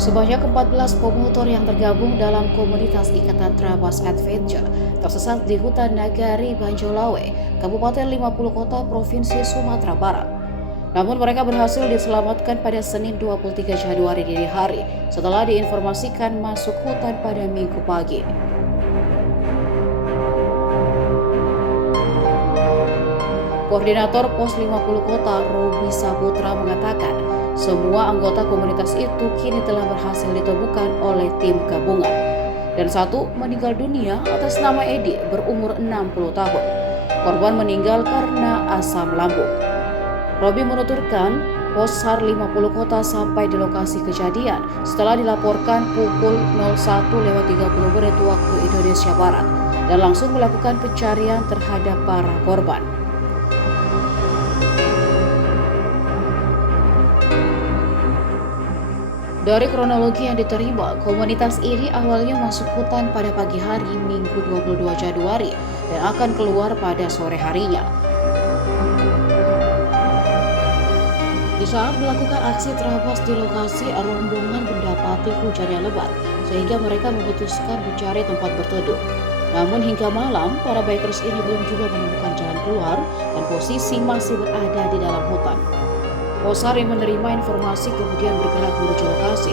Sebanyak 14 pemotor yang tergabung dalam komunitas Ikatan Trabas Adventure tersesat di hutan Nagari Banjolawe, Kabupaten 50 Kota, Provinsi Sumatera Barat. Namun mereka berhasil diselamatkan pada Senin 23 Januari dini hari setelah diinformasikan masuk hutan pada Minggu pagi. Koordinator Pos 50 Kota, Robi Saputra, mengatakan semua anggota komunitas itu kini telah berhasil ditemukan oleh tim gabungan. Dan satu meninggal dunia atas nama Edi berumur 60 tahun. Korban meninggal karena asam lambung. Robi menuturkan Pos SAR 50 Kota sampai di lokasi kejadian setelah dilaporkan pukul 01.30 waktu Indonesia Barat dan langsung melakukan pencarian terhadap para korban. Dari kronologi yang diterima, komunitas ini awalnya masuk hutan pada pagi hari Minggu 22 Januari dan akan keluar pada sore harinya. Di saat melakukan aksi terabas di lokasi, rombongan mendapati hujan yang lebat sehingga mereka memutuskan mencari tempat berteduh. Namun hingga malam, para bikers ini belum juga menemukan jalan keluar dan posisi masih berada di dalam hutan. Posar yang menerima informasi kemudian bergerak menuju lokasi.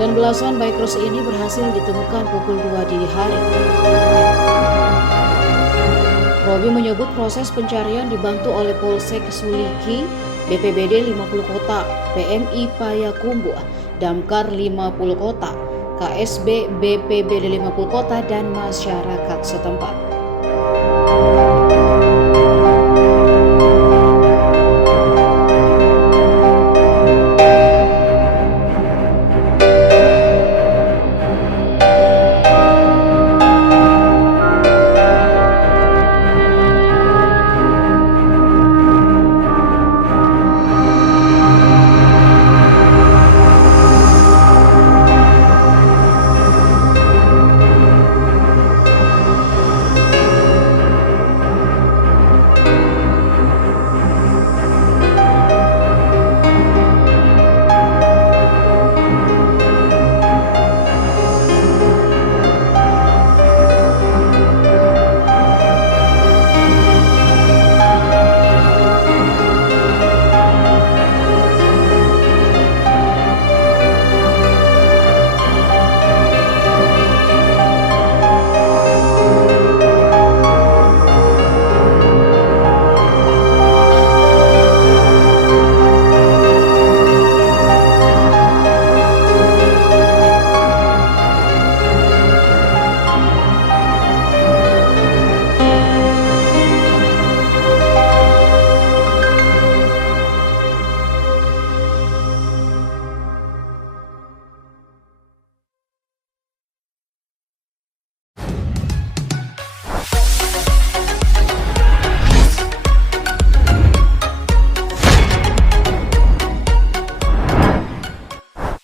Dan belasan bikers ini berhasil ditemukan pukul 2 dini hari. Robi menyebut proses pencarian dibantu oleh Polsek Suliki, BPBD 50 Kota, PMI Payakumbuh, Damkar 50 Kota, KSB BPBD 50 Kota, dan masyarakat setempat.